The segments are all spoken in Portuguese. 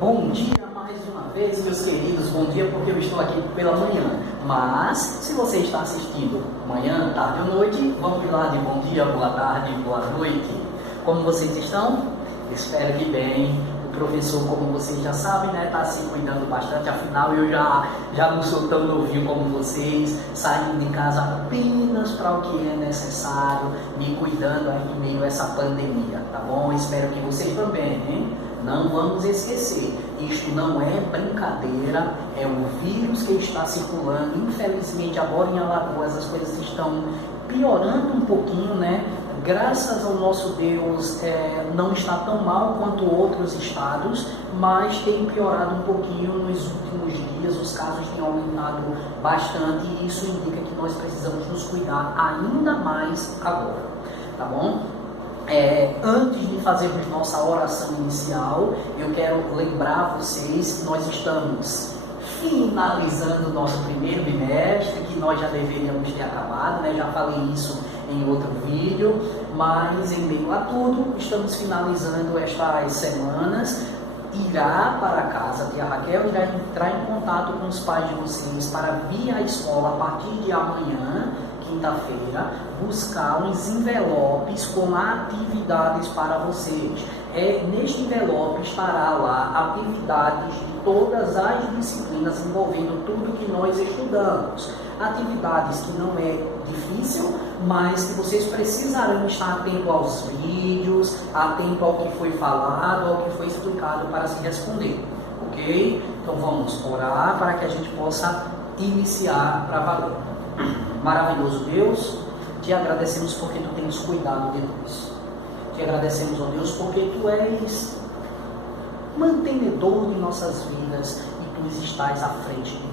Bom dia mais uma vez, meus queridos. Bom dia porque eu estou aqui pela manhã. Mas, se você está assistindo manhã, tarde ou noite, vamos lá de bom dia, boa tarde, boa noite. Como vocês estão? Espero que bem. O professor, como vocês já sabem, né, está se cuidando bastante. Afinal, eu já não sou tão novinho como vocês, saindo de casa apenas para o que é necessário, me cuidando aí em meio a essa pandemia, tá bom? Espero que vocês também, hein? Não vamos esquecer, isto não é brincadeira, é um vírus que está circulando. Infelizmente, agora em Alagoas as coisas estão piorando um pouquinho, né? Graças ao nosso Deus, não está tão mal quanto outros estados, mas tem piorado um pouquinho nos últimos dias. Os casos têm aumentado bastante e isso indica que nós precisamos nos cuidar ainda mais agora, tá bom? Antes de fazermos nossa oração inicial, eu quero lembrar vocês que nós estamos finalizando o nosso primeiro bimestre, que nós já deveríamos ter acabado, né? Já falei isso em outro vídeo, mas em meio a tudo, estamos finalizando estas semanas. Irá para casa, a tia Raquel irá entrar em contato com os pais de vocês para vir à escola a partir de amanhã, quinta-feira, buscar uns envelopes com atividades para vocês. Neste envelope estará lá atividades de todas as disciplinas envolvendo tudo que nós estudamos. Atividades que não é difícil, mas que vocês precisarão estar atento aos vídeos, atento ao que foi falado, ao que foi explicado para se responder, ok? Então vamos orar para que a gente possa iniciar para valer. Maravilhoso Deus, te agradecemos porque tu tens cuidado de nós. Te agradecemos, ó Deus, porque tu és mantenedor de nossas vidas e tu estás à frente de tudo.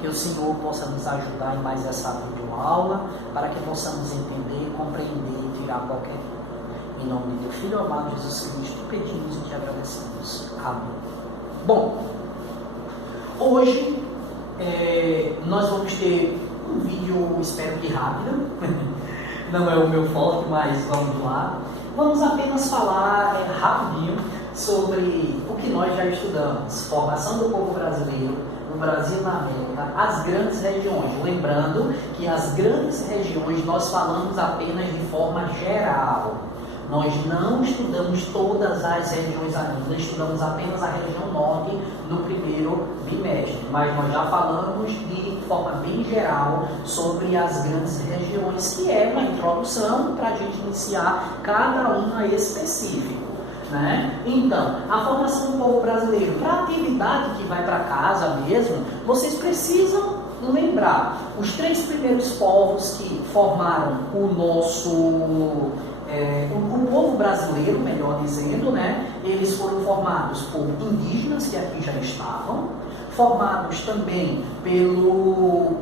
Que o Senhor possa nos ajudar em mais essa videoaula, para que possamos entender, compreender e tirar qualquer dúvida. Em nome de teu Filho amado Jesus Cristo, pedimos e te agradecemos. Amém. Bom, hoje nós vamos ter um vídeo, espero que rápido, não é o meu forte, mas vamos lá. Vamos apenas falar rapidinho sobre o que nós já estudamos, formação do povo brasileiro, no Brasil e na América, as grandes regiões. Lembrando que as grandes regiões nós falamos apenas de forma geral. Nós não estudamos todas as regiões ainda, estudamos apenas a região norte no primeiro bimestre, mas nós já falamos de forma bem geral sobre as grandes regiões, que é uma introdução para a gente iniciar cada uma específico, né? Então, a formação do povo brasileiro, para a atividade que vai para casa mesmo, vocês precisam lembrar os 3 primeiros povos que formaram o nosso... o povo brasileiro, melhor dizendo, né? Eles foram formados por indígenas que aqui já estavam, formados também pelo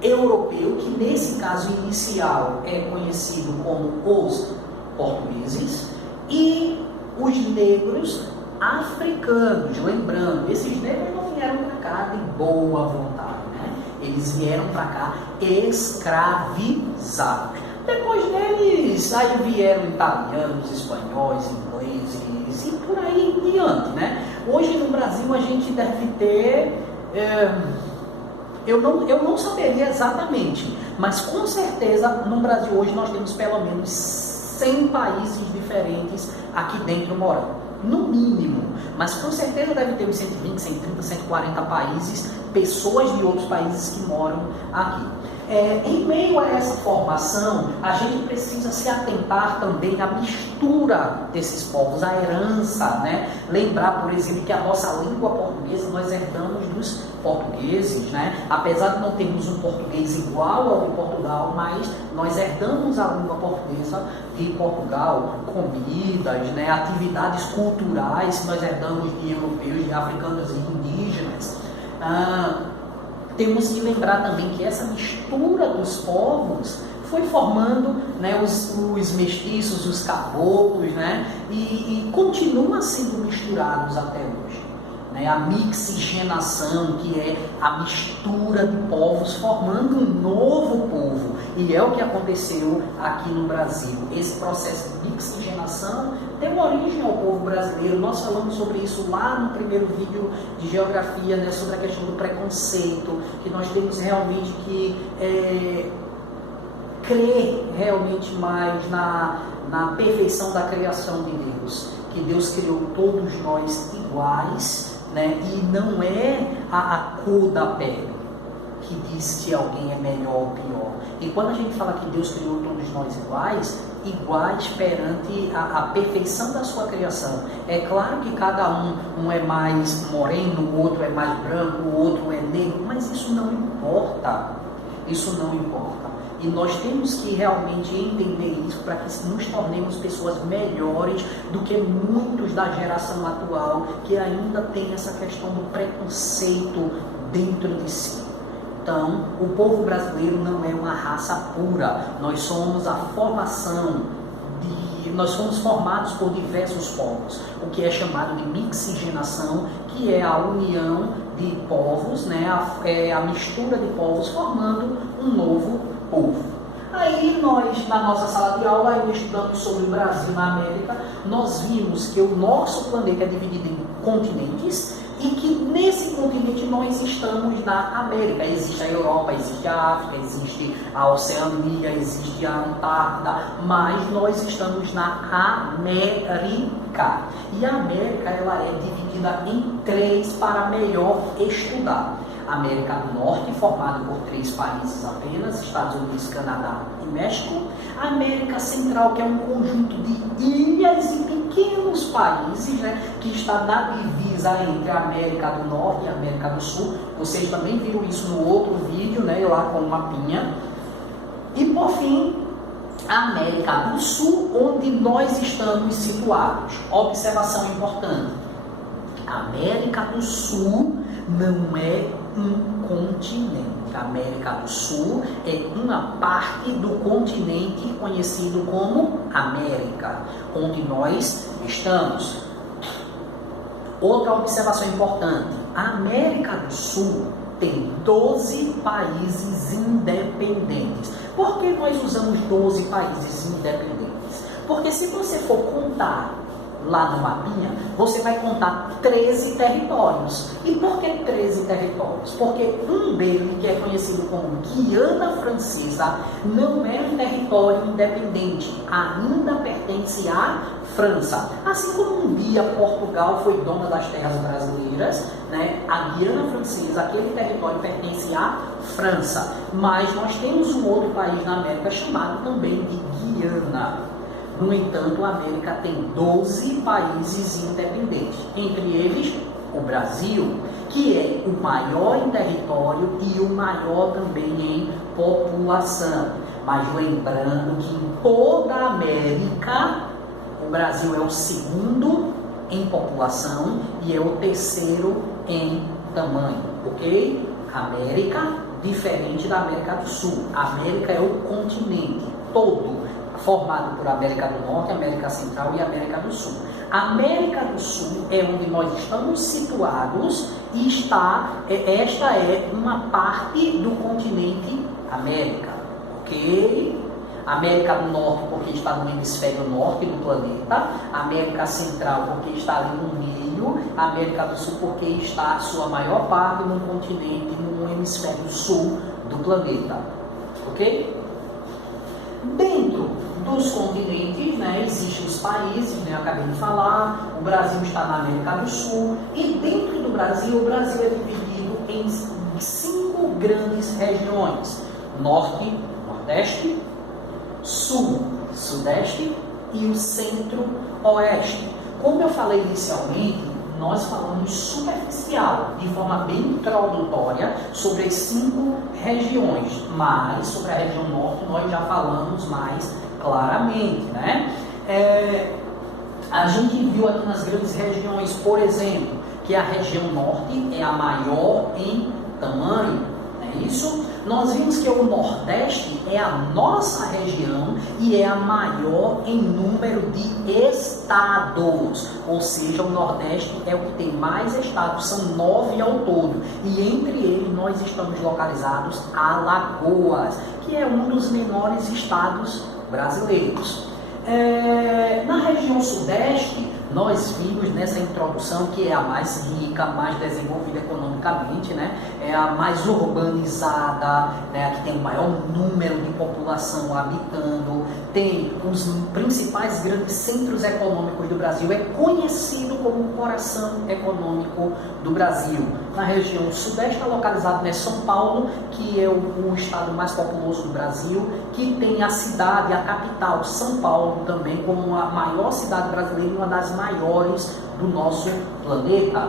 europeu, que nesse caso inicial é conhecido como os portugueses, e os negros africanos. Lembrando, esses negros não vieram para cá de boa vontade, né? Eles vieram para cá escravizados. Depois deles, aí vieram italianos, espanhóis, ingleses e por aí em diante, né? Hoje no Brasil a gente deve ter, eu não saberia exatamente, mas com certeza no Brasil hoje nós temos pelo menos 100 países diferentes aqui dentro morando, no mínimo, mas com certeza deve ter uns 120, 130, 140 países, pessoas de outros países que moram aqui. Em meio a essa formação, a gente precisa se atentar também à mistura desses povos, à herança, né? Lembrar, por exemplo, que a nossa língua portuguesa nós herdamos dos portugueses, né? Apesar de não termos um português igual ao de Portugal, mas nós herdamos a língua portuguesa de Portugal, comidas, né? Atividades culturais que nós herdamos de europeus, de africanos e indígenas. Temos que lembrar também que essa mistura dos povos foi formando, né, os mestiços, os caboclos, né, e continua sendo misturados até hoje, né? A mixigenação, que é a mistura de povos formando um novo povo. E é o que aconteceu aqui no Brasil. Esse processo de mixigenação deu origem ao povo brasileiro. Nós falamos sobre isso lá no primeiro vídeo de geografia, né? Sobre a questão do preconceito, que nós temos realmente que crer realmente mais na perfeição da criação de Deus, que Deus criou todos nós iguais, né? E não é a cor da pele que diz se alguém é melhor ou pior. E quando a gente fala que Deus criou todos nós iguais perante a perfeição da sua criação. É claro que cada um é mais moreno, o outro é mais branco, o outro é negro, mas isso não importa. Isso não importa. E nós temos que realmente entender isso para que nos tornemos pessoas melhores do que muitos da geração atual que ainda tem essa questão do preconceito dentro de si. Então, o povo brasileiro não é uma raça pura. Nós somos a formação nós fomos formados por diversos povos, o que é chamado de mixigenação, que é a união de povos, né? A mistura de povos formando um novo povo. Aí nós, na nossa sala de aula, estudando sobre o Brasil na América, nós vimos que o nosso planeta é dividido em continentes e que nesse continente nós estamos na América. Existe a Europa, existe a África, existe a Oceania, existe a Antártida, mas nós estamos na América. E a América ela é dividida em 3 para melhor estudar. América do Norte, formada por 3 países apenas, Estados Unidos, Canadá e México. A América Central, que é um conjunto de ilhas e pequenos países, né, que está na divisa entre a América do Norte e a América do Sul. Vocês também viram isso no outro vídeo, né, lá com o mapinha. E por fim, a América do Sul, onde nós estamos situados. Observação importante: a América do Sul não é um continente. A América do Sul é uma parte do continente conhecido como América, onde nós estamos. Outra observação importante: a América do Sul tem 12 países independentes. Por que nós usamos 12 países independentes? Porque se você for contar lá no mapinha, você vai contar 13 territórios. E por que 13 territórios? Porque um deles, que é conhecido como Guiana Francesa, não é um território independente, ainda pertence à França. Assim como um dia Portugal foi dona das terras brasileiras, né? A Guiana Francesa, aquele território pertence à França. Mas nós temos um outro país na América chamado também de Guiana. No entanto, a América tem 12 países independentes, entre eles o Brasil, que é o maior em território e o maior também em população. Mas lembrando que em toda a América, o Brasil é o segundo em população e é o terceiro em tamanho, ok? América, diferente da América do Sul. A América é o continente todo, formado por América do Norte, América Central e América do Sul. A América do Sul é onde nós estamos situados e esta é uma parte do continente América, ok? América do Norte porque está no hemisfério norte do planeta, América Central porque está ali no meio, América do Sul porque está a sua maior parte no continente, no hemisfério sul do planeta, ok? Dentro dos continentes, né, existem os países, né, eu acabei de falar, o Brasil está na América do Sul, e dentro do Brasil, o Brasil é dividido em 5 grandes regiões: Norte, Nordeste, Sul, Sudeste e o Centro-Oeste. Como eu falei inicialmente, nós falamos superficial, de forma bem introdutória, sobre as 5 regiões, mas sobre a região norte nós já falamos mais claramente, né? A gente viu aqui nas grandes regiões, por exemplo, que a região norte é a maior em tamanho, não é isso? nós vimos que o Nordeste é a nossa região e é a maior em número de estados, ou seja, o Nordeste é o que tem mais estados, são 9 ao todo, e entre eles nós estamos localizados Alagoas, que é um dos menores estados brasileiros. Na região Sudeste, nós vimos nessa introdução que é a mais rica, mais desenvolvida economicamente, né? É a mais urbanizada, né? A que tem o maior número de população habitando, tem os principais grandes centros econômicos do Brasil, é conhecido como o coração econômico do Brasil. Na região Sudeste está localizado em São Paulo, que é o estado mais populoso do Brasil, que tem a cidade, a capital, São Paulo também, como a maior cidade brasileira e uma das maiores do nosso planeta,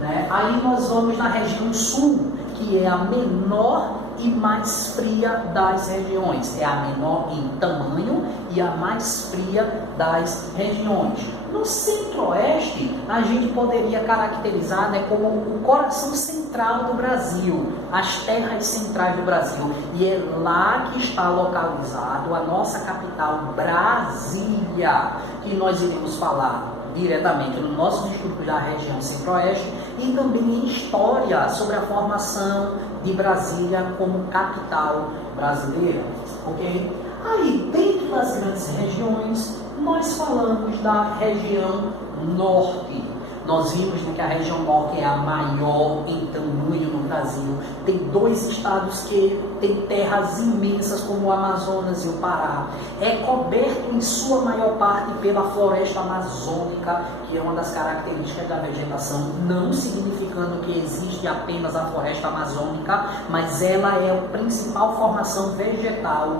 né? Aí nós vamos na região Sul, que é a menor e mais fria das regiões, é a menor em tamanho e a mais fria das regiões. No Centro-Oeste, a gente poderia caracterizar, né, como o coração central do Brasil, as terras centrais do Brasil, e é lá que está localizado a nossa capital, Brasília, que nós iremos falar diretamente no nosso estudo da região Centro-Oeste e também em história sobre a formação de Brasília como capital brasileira, ok? Aí, dentro das grandes regiões, nós falamos da região Norte. Nós vimos, né, que a região Norte é a maior em tamanho no Brasil. Tem 2 estados que têm terras imensas, como o Amazonas e o Pará. É coberto em sua maior parte pela floresta amazônica, que é uma das características da vegetação, não significando que existe apenas a floresta amazônica, mas ela é a principal formação vegetal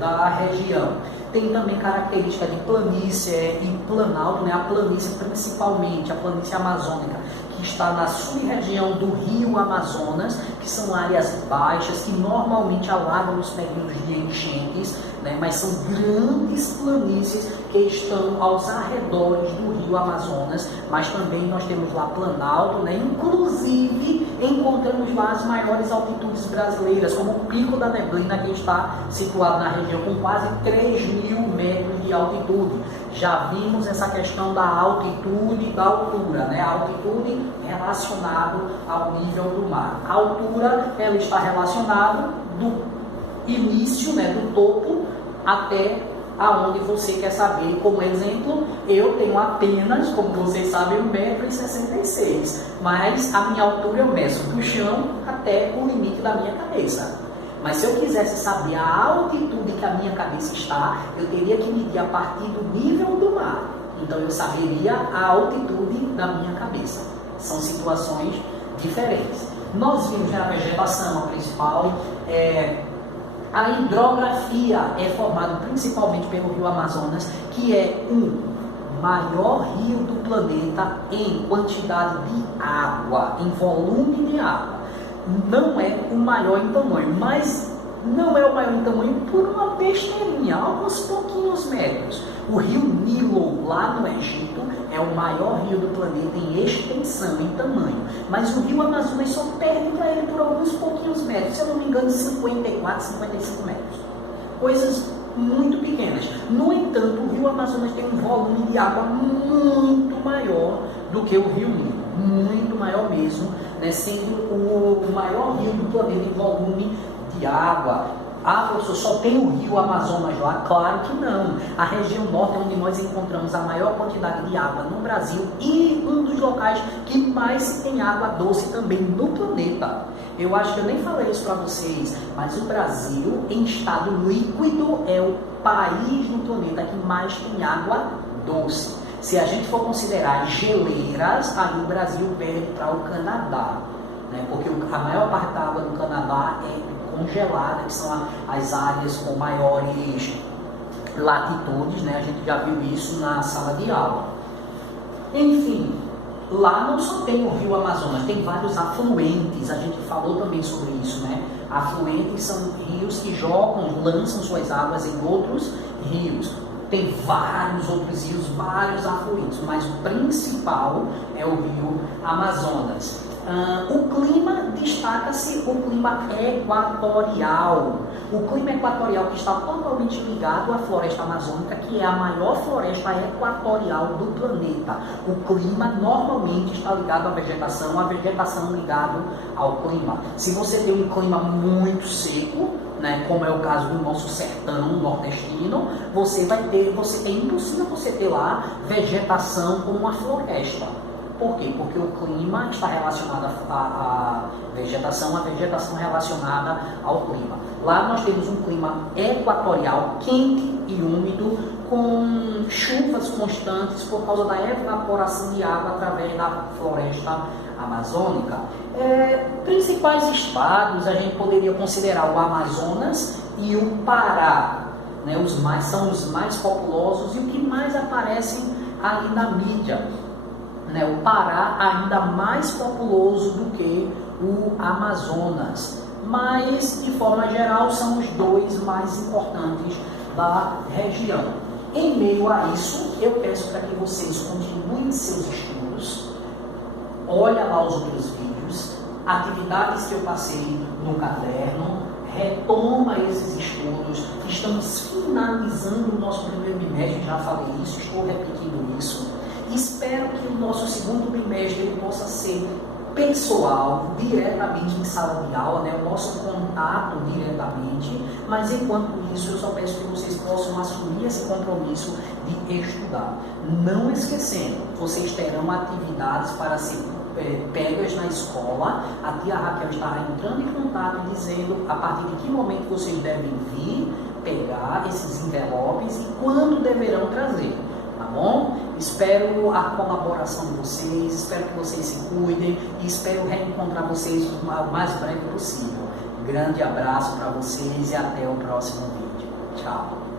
da região. Tem também característica de planície e planalto, né? A planície principalmente, a planície amazônica, que está na sub-região do rio Amazonas, que são áreas baixas, que normalmente alagam nos períodos de enchentes, né? Mas são grandes planícies que estão aos arredores do rio Amazonas, mas também nós temos lá planalto, né? Inclusive encontramos lá as maiores altitudes brasileiras, como o Pico da Neblina, que está situado na região com quase 3.000 metros de altitude. Já vimos essa questão da altitude e da altura, né? A altitude relacionado ao nível do mar. A altura, ela está relacionada do início, né, do topo até aonde você quer saber. Como exemplo, eu tenho apenas, como vocês sabem, 1,66 m, mas a minha altura eu meço do chão até o limite da minha cabeça. Mas se eu quisesse saber a altitude que a minha cabeça está, eu teria que medir a partir do nível do mar. Então eu saberia a altitude da minha cabeça. São situações diferentes. Nós vimos na vegetação, a principal, a hidrografia é formada principalmente pelo rio Amazonas, que é o maior rio do planeta em quantidade de água, em volume de água. Não é o maior em tamanho, mas não é o maior em tamanho por uma besteirinha, alguns pouquinhos metros. O rio Nilo, lá no Egito, é o maior rio do planeta em extensão, em tamanho. Mas o rio Amazonas só perde para ele por alguns pouquinhos metros, se eu não me engano, 54, 55 metros. Coisas muito pequenas. No entanto, o rio Amazonas tem um volume de água muito maior do que o rio Nilo. Muito maior mesmo, né? Sendo o maior rio do planeta em volume de água. Ah, professor, só tem o rio Amazonas lá? Claro que não. A região norte é onde nós encontramos a maior quantidade de água no Brasil e um dos locais que mais tem água doce também no planeta. Eu acho que eu nem falei isso para vocês, mas o Brasil, em estado líquido, é o país no planeta que mais tem água doce. Se a gente for considerar geleiras, aí o Brasil perde para o Canadá, né? Porque a maior parte da água do Canadá é congelada, que são as áreas com maiores latitudes, né? A gente já viu isso na sala de aula. Enfim, lá não só tem o rio Amazonas, tem vários afluentes, a gente falou também sobre isso, né? Afluentes são rios que jogam, lançam suas águas em outros rios. tem vários outros rios, vários afluentes, mas o principal é o rio Amazonas. O clima, destaca-se o clima equatorial. O clima equatorial que está totalmente ligado à floresta amazônica, que é a maior floresta equatorial do planeta. O clima normalmente está ligado à vegetação ligado ao clima. Se você tem um clima muito seco, né, como é o caso do nosso sertão nordestino, é impossível você ter lá vegetação como uma floresta. Por quê? Porque o clima está relacionado à vegetação, a vegetação relacionada ao clima. Lá nós temos um clima equatorial, quente e úmido, com chuvas constantes por causa da evaporação de água através da floresta amazônica. Principais estados a gente poderia considerar o Amazonas e o Pará, né? São os mais populosos e o que mais aparecem ali na mídia. O Pará ainda mais populoso do que o Amazonas, mas de forma geral são os dois mais importantes da região. Em meio a isso, eu peço para que vocês continuem seus estudos, olhem lá os outros vídeos, atividades que eu passei no caderno, retoma esses estudos. Estamos finalizando o nosso primeiro bimestre, já falei isso, estou repetindo isso. Espero que o nosso segundo bimestre ele possa ser pessoal, diretamente em sala de aula, né? O nosso contato diretamente, mas enquanto isso eu só peço que vocês possam assumir esse compromisso de estudar. Não esquecendo, vocês terão atividades para ser pegas na escola. A tia Raquel estará entrando em contato e dizendo a partir de que momento vocês devem vir pegar esses envelopes e quando deverão trazer. Tá bom? Espero a colaboração de vocês, espero que vocês se cuidem e espero reencontrar vocês o mais breve possível. Grande abraço para vocês e até o próximo vídeo. Tchau!